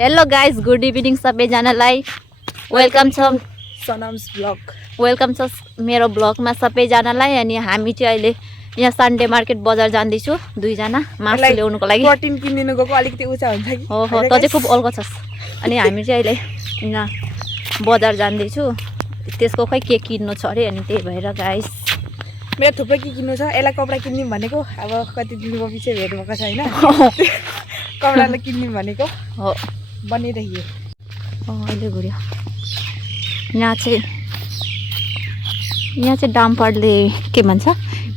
Hello guys, good evening सबैजनालाई। Welcome छ सनम्स blog. Welcome छ मेरो ब्लगमा सबैजनालाई। अनि हामी चाहिँ अहिले यहाँ सन्डे मार्केट बजार जाँदैछु दुईजना मासु ल्याउनुको लागि। प्रोटिन किन्दिनु गएको अलिकति उचा हुन्छ कि हो हो, त चाहिँ खुब अल्को छस्। अनि हामी चाहिँ अहिले यहाँ बजार जाँदैछु, त्यसको खै के किन्नु छ अरे। अनि त्यही भएर गाइस मेरो थुप्रै के किन्नु छ। यसलाई कपडा किन्दिउँ भनेको, अब कति दिनको पछि भेट भएको छ होइन। कपडालाई किन्दिउँ भनेको हो, बनिरह्यो। अहिले घुर्यो। यहाँ चाहिँ डाम्परले के भन्छ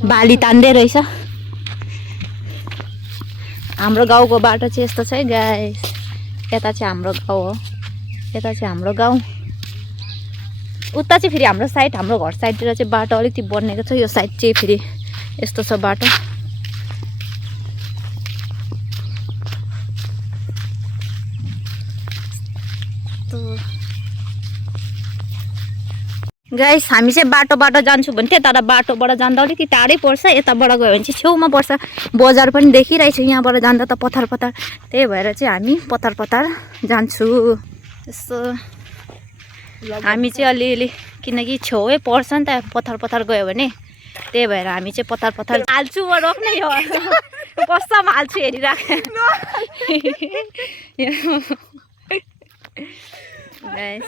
बाली तान्दै रहेछ। हाम्रो गाउँको बाटो चाहिँ यस्तो छ है गाइस। यता चाहिँ हाम्रो गाउँ हो, यता चाहिँ हाम्रो गाउँ। उता चाहिँ फेरि हाम्रो साइड, हाम्रो घर साइडतिर चाहिँ बाटो अलिकति बनिएको छ। यो साइड चाहिँ फेरि यस्तो छ बाटो। गाइस हामी चाहिँ बाटो जान्छु भन्थ्यो, तर बाटोबाट जाँदा अलिकति टाढै पर्छ। यताबाट गयो भने चाहिँ छेउमा पर्छ। बजार पनि देखिरहेछ यहाँबाट जाँदा त पत्थर। त्यही भएर चाहिँ हामी पत्थर जान्छु। यसो हामी चाहिँ अलिअलि, किनकि छेउै पर्छ नि त पत्थर गयो भने। त्यही भएर हामी चाहिँ पत्थर हाल्छु। म रोक्ने यो कसम हाल्छु, हेरिराख। गाइस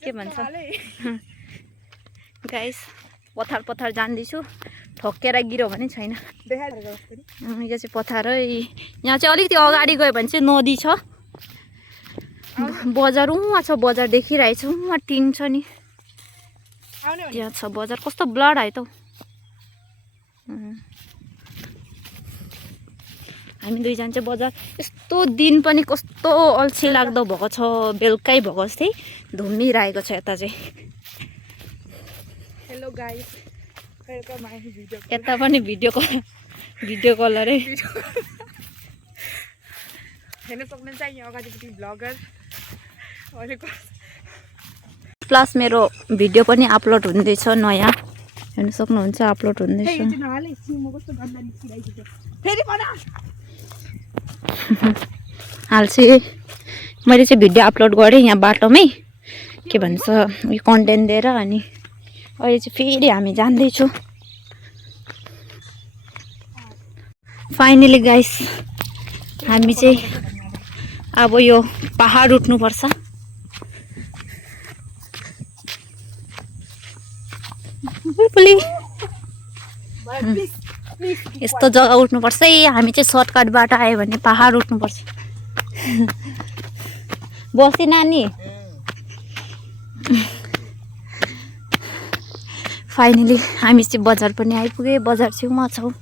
के भन्छ गाइस, पत्थर जान्दैछु। ठोकेर गिरो भने छैन। यो चाहिँ पत्थर है। यहाँ चाहिँ अलिकति अगाडि गयो भने चाहिँ नदी छ। बजार उहाँ छ, बजार देखिरहेछ। उहाँ टिङ छ नि, त्यहाँ छ बजार। कस्तो ब्लड आयो त। हामी दुईजना चाहिँ बजार, यस्तो दिन पनि कस्तो अल्छी लाग्दो भएको छ। बेलुकै भएको जस्तै धुम्मिरहेको छ यता चाहिँ। Hello guys, welcome my video. यता पनि भिडियो कलर है। हेर्न सक्नुहुन्छ यहाँ अगाडिपट्टि ब्लगर। प्लस मेरो भिडियो पनि अपलोड हुँदैछ नयाँ, हेर्न सक्नुहुन्छ। अपलोड हुँदैछ। हाल्छु। मैले चाहिँ भिडियो अपलोड गरेँ यहाँ बाटोमै, के भन्छ यो कन्टेन्ट दिएर। अनि अहिले चाहिँ फेरि हामी जाँदैछु। फाइनली गाइस हामी चाहिँ अब यो पहाड उठ्नुपर्छ। यस्तो जग्गा उठ्नुपर्छ है। हामी चाहिँ सर्टकटबाट आयो भने पहाड उठ्नुपर्छ। बसी नानी। फाइनली हामी चाहिँ बजार पनि आइपुगे। बजार छेउमा छौँ।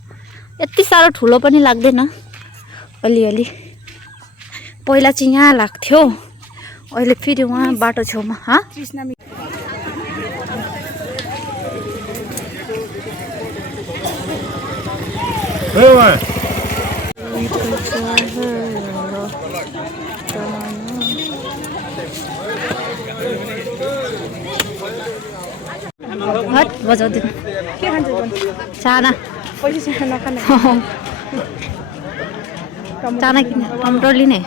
यति साह्रो ठुलो पनि लाग्दैन, अलिअलि। पहिला चाहिँ यहाँ लाग्थ्यो, अहिले फेरि उहाँ बाटो छेउमा। हट बजाउँदैन। के खान्छ चाना। पैसा नखाने। चाना किन? टमाटर लिने,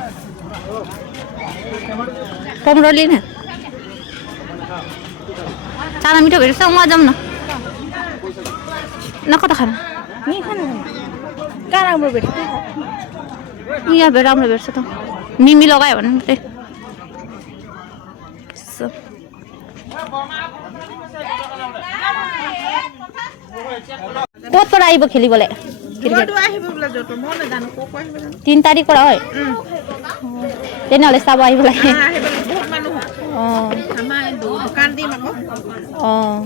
टमाटर लिने। चाना मिठो भेट्छ। उहाँ जाउँ न कता खाना। कहाँ राम्रो भेट्छ? यहाँ भेट राम्रो भेट्छ त। मिमी लगायो भने त्यही। कतबाट आइब खेली बोले 3 तारिखबाट है। তেনেহ'লে চাব আহিব লাগে। অঁ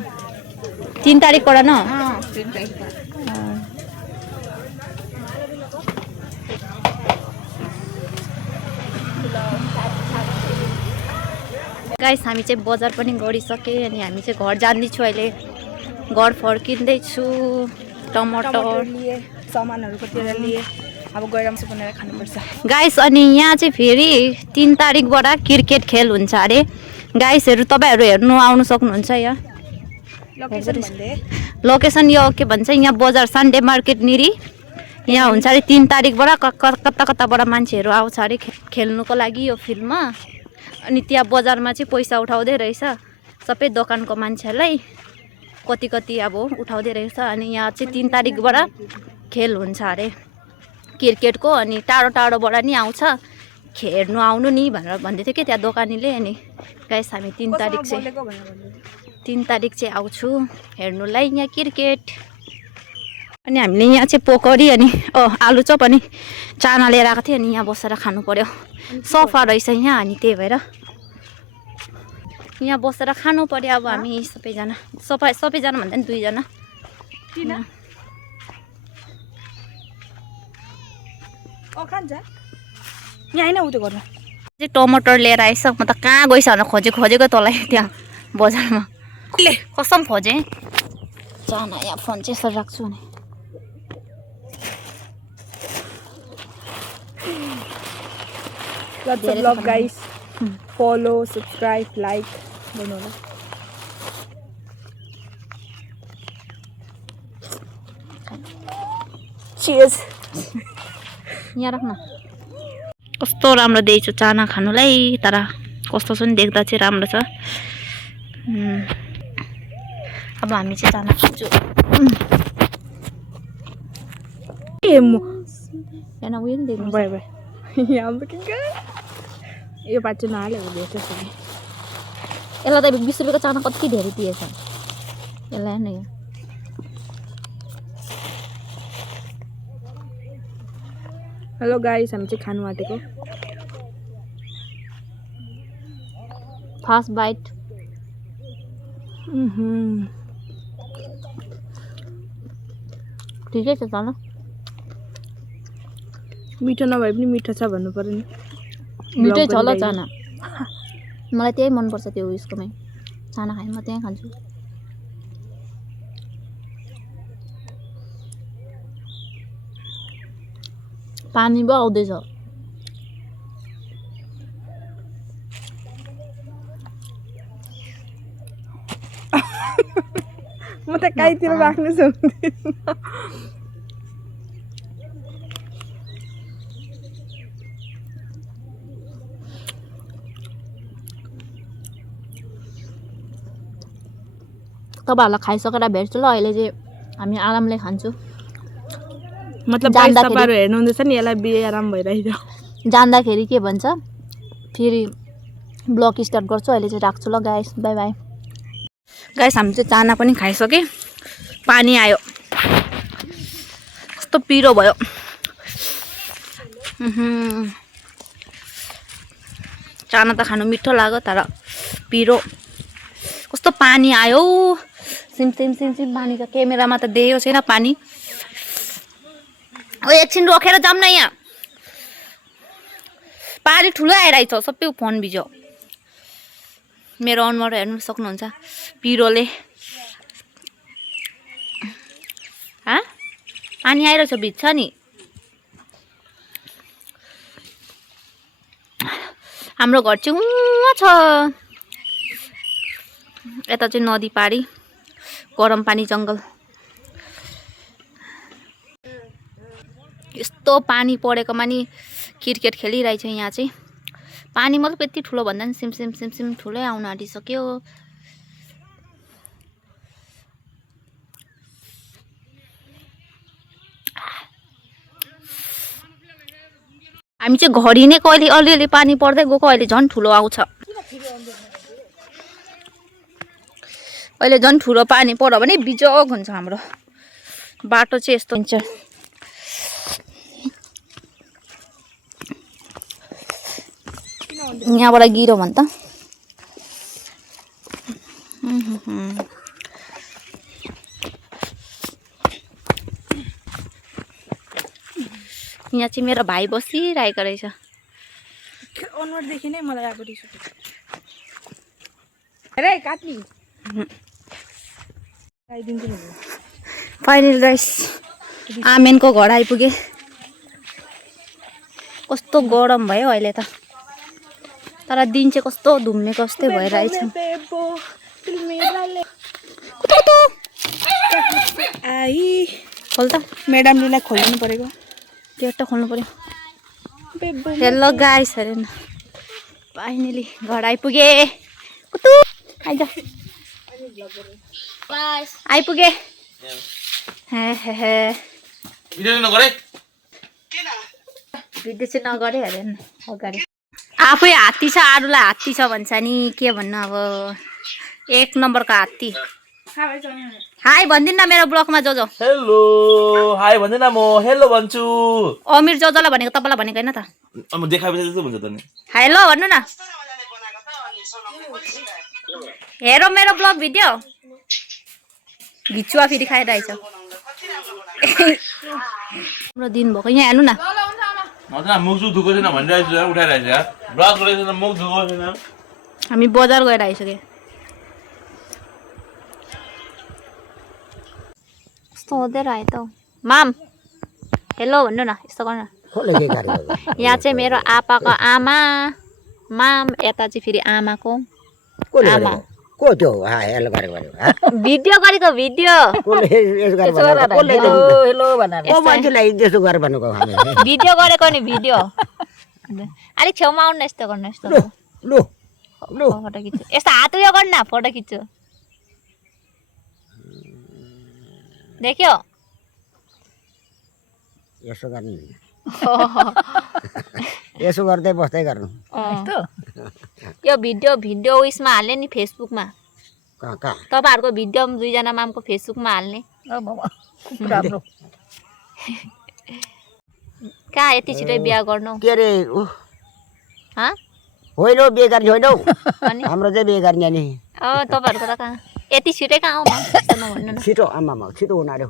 3 तारिखबाट न। गाइस हामी चाहिँ बजार पनि गरिसकेँ। अनि हामी चाहिँ घर जाँदैछु अहिले। घर फर्किँदैछु। टमाटर लिए, सामानहरू कतिवटा लिए। अब गएर मासु बनाएर खानुपर्छ गाइस। अनि यहाँ चाहिँ फेरि 3 तारिखबाट क्रिकेट खेल हुन्छ अरे। गाइसहरू तपाईँहरू हेर्नु आउनु सक्नुहुन्छ। यहाँ लोकेसन यो के भन्छ, यहाँ बजार सन्डे मार्केट निरी यहाँ हुन्छ अरे 3 तारिकबाट कता कताबाट मान्छेहरू आउँछ अरे खेल्नुको लागि यो फिल्डमा। अनि त्यहाँ बजारमा चाहिँ पैसा उठाउँदै रहेछ सबै दोकानको मान्छेहरूलाई कति कति अब उठाउँदै रहेछ। अनि यहाँ चाहिँ 3 तारिकबाट खेल हुन्छ अरे क्रिकेटको। अनि टाढो टाढोबाट नि आउँछ हेर्नु आउनु नि भनेर भन्दै थियो कि त्यहाँ दोकानीले। अनि गाइस हामी 3 तारिक चाहिँ आउँछु हेर्नुलाई यहाँ क्रिकेट। अनि हामीले यहाँ चाहिँ पोकरी अनि आलुचप अनि चाना लिएर आएको थियौँ। अनि यहाँ बसेर खानु पर्यो सफा रहेछ यहाँ। अनि त्यही भएर यहाँ बसेर खानु पर्यो अब हामी सबैजना सबैजना भन्दा नि 2 जना। खान्छ यहाँ होइन उयो गर्नु चाहिँ टमाटर लिएर आएछ। म त कहाँ गइस भनेर खोजेको तँलाई त्यहाँ बजारमा कसम खोजेँ। चाना यहाँ फोन चाहिँ यसरी राख्छु नि। Lots of love guys. Follow, subscribe, like गर्नु होला। Cheers. यहाँ राख्न कस्तो राम्रो दिएछु चाना खानुलाई। तर कस्तो छ नि देख्दा चाहिँ राम्रो छ। अब हामी चाहिँ चाना खान्छौँ। यहाँ उयो नि देख्नु बाई बाई यहाँ looking good. यो पार्ट चाहिँ नहालेको बेस्ट छ। यसलाई त 20 रुपियाँको चाना कति धेरै दिएछ यसलाई नै। हेलो गाइस हामी चाहिँ खानु आँटेको। फर्स्ट बाइट ठिकै छ चाना। मिठो नभए पनि मिठो छ भन्नु पर्यो नि। मिठै छ ल चाना। मलाई त्यही मनपर्छ त्यो उयसकोमै चाना खाएँ म त्यहीँ खान्छु। पानी पो आउँदैछ। म त काहीँतिर राख्नु सक्दिनँ। तपाईँहरूलाई खाइसकेर भेट्छु ल। अहिले चाहिँ हामी आरामले खान्छु। मतलब पैसाहरू हेर्नु हुँदैछ नि यसलाई बिहे आराम भइरहेछ। जाँदाखेरि के भन्छ फेरि ब्लग स्टार्ट गर्छु। अहिले चाहिँ राख्छु ल गाइस। By by guys. हामी चाहिँ चाना पनि खाइसके पानी आयो कस्तो पिरो भयो। चाना त खानु मिठो लाग्यो तर पिरो कस्तो पानी आयो। सिम सिम सिम सिम पानी त क्यामेरामा त देखेको छैन पानी। एकछिन रोकेर जाऊँ न। यहाँ पानी ठुलो आइरहेछ सबै फोन भिज्यो। मेरो अनुहार हेर्नु सक्नुहुन्छ पिरोले। पानी आइरहेछ भिज्छ नि। हाम्रो घर चाहिँ उहाँ छ यता चाहिँ नदी पारी गरम पानी जङ्गल। यस्तो पानी परेकोमा नि क्रिकेट खेलिरहेछ यहाँ चाहिँ। पानी मतलब यति ठुलो भन्दा नि सिम सिम सिम सिम ठुलै आउन आँटिसक्यो। हामी चाहिँ घरि नै कहिले अलिअलि पानी पर्दै गएको अहिले झन् ठुलो आउँछ। अहिले झन् ठुलो पानी पर्यो भने बिजोग हुन्छ हाम्रो बाटो चाहिँ यस्तो हुन्छ। यहाँबाट गिरो भन्छ। यहाँ चाहिँ मेरो भाइ बसिरहेको रहेछ। अनुहारदेखि नै मलाई अब रिस उठ्यो। हेर काट्नी फाइनल गाइस आमेनको घर आइपुगे। कस्तो गरम भयो अहिले त तर दिन चाहिँ कस्तो धुम्मेको जस्तै भइरहेछ। आई खोल त म्याडमले खोल्नु परेको। गेट त खोल्नु पर्यो हेलो गाइस अरे न फाइनली घर आइपुगे कुतु आइज आइपुगे हे हे हे भिडियो चाहिँ नगरे अरे न अगाडि आफै हात्ती छ अरूलाई हात्ती छ भन्छ नि के भन्नु अब 1 नम्बरको हात्ती हाई भन्दिन न मेरो ब्लगमा जो हेलो हाई भन्दैन म हेलो भन्छु अमिर जोजोलाई भनेको तपाईलाई भनेको हैन त म देखाएपछि त्यस्तो हुन्छ त नि हेलो भन्नु न हेरो मेरो ब्लग भिडियो भिचुवा फेरि खाइरहेछ हाम्रो दिन भएको यहाँ हेर्नु न हजुर मुख सुख धुको छैन भनिरहेको छु उठाइरहेको छु यार ब्लग गरेको छैन मुख धुको छैन हामी बजार गएर आइसक्यो यस्तो हुँदैन आयो त माम हेलो भन्नु न यस्तो गर्नु यहाँ चाहिँ मेरो आपाको आमा माम यता चाहिँ फेरि आमाको आमा को त्यो हेलो गरेको भिडियो गरेको भिडियो मान्छेलाई त्यसो गरेर भनेको भिडियो गरेको नि भिडियो अलिक छेउमा आउनु न यस्तो गर्नु यस्तो लु फोटो खिच्छु यस्तो हात उयो गर्नु न फोटो खिच्छु देख्यो यसो गर्नु यसो गर्दै बस्दै गर्नु यो भिडियो उयसमा हाल्ने नि फेसबुकमा तपाईहरुको भिडियो दुईजना मामको फेसबुकमा हाल्ने राम्रो कहाँ यति छिटै बिहा गर्नु के रे होइन बिहे गर्ने होइन हाम्रो चाहिँ बिहे गर्ने नि तपाईहरुको त कहाँ यति छिटै कहाँ आऊ भन्नु न छिटो आमामा छिटो हुन आयो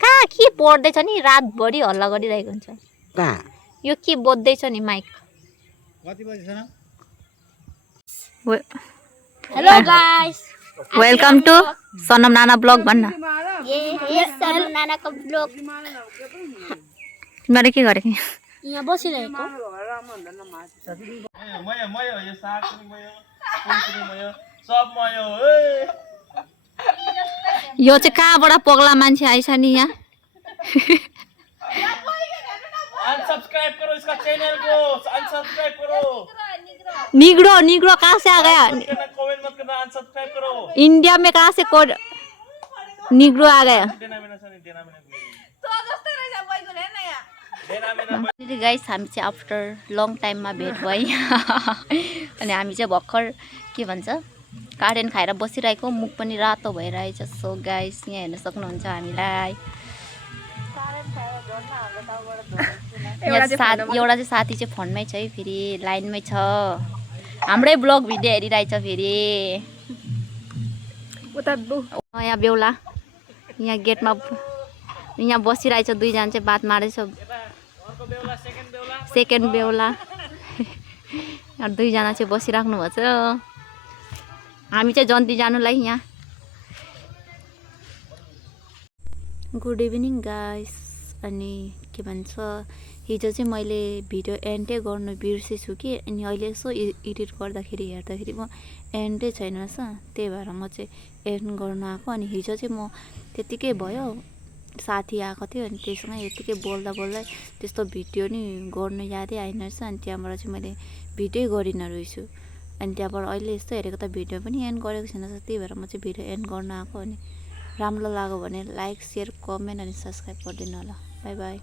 कहाँ के पढ्दैछ नि रातभरि हल्ला गरिरहेको हुन्छ कहाँ यो के बोज्दैछ नि mic hello guys welcome to Sanam Nana blog भन्न सनम नानाको ब्लग तिमीले के गरेको यहाँ बसिरहेको यो चाहिँ कहाँबाट पगला मान्छे आइछ नि यहाँ अनसब्सक्राइब करो इसका चैनल को अनसब्सक्राइब करो निग्रो कहाँ से आ गया कमेंट मत करना अनसब्सक्राइब करो इंडिया में कहाँ से कोड निग्रो आ गया गाइस हामी चाहिँ आफ्टर लङ टाइममा भेट भयो अनि हामी चाहिँ भर्खर के भन्छ कार्डेन खाएर बसिरहेको मुख पनि रातो भइरहेछ सो गाइस यहाँ हेर्न सक्नुहुन्छ हामीलाई एउटा चाहिँ साथी चाहिँ फोनमै छ है फेरि लाइनमै छ हाम्रै ब्लग भिडियो हेरिरहेछ फेरि यहाँ बेहुला यहाँ गेटमा यहाँ बसिरहेछ दुईजना चाहिँ बात मार्दैछ सेकेन्ड बेहुला दुईजना चाहिँ बसिराख्नु भएको छ हामी चाहिँ जन्ती जानुलाई यहाँ गुड इभिनिङ गाइस अनि के भन्छ हिजो चाहिँ मैले भिडियो एन्डै गर्नु बिर्सेछु कि अनि अहिले यसो एडिट गर्दाखेरि हेर्दाखेरि म एन्डै छैन रहेछ त्यही भएर म चाहिँ एन्ड गर्नु आएको अनि हिजो चाहिँ म त्यतिकै भयो साथी आएको थियो अनि त्योसँग यतिकै बोल्दा त्यस्तो भिडियो नि गर्नु यादै आएन रहेछ अनि त्यहाँबाट चाहिँ मैले भिडियो गरिनँ रहेछु अनि त्यहाँबाट अहिले यस्तो हेरेको त भिडियो पनि एन्ड गरेको छैन त्यही भएर म चाहिँ भिडियो एन्ड गर्न आएको अनि राम्रो लाग्यो भने लाइक सेयर कमेन्ट अनि सब्सक्राइब गरिदिनु होला बाई बाई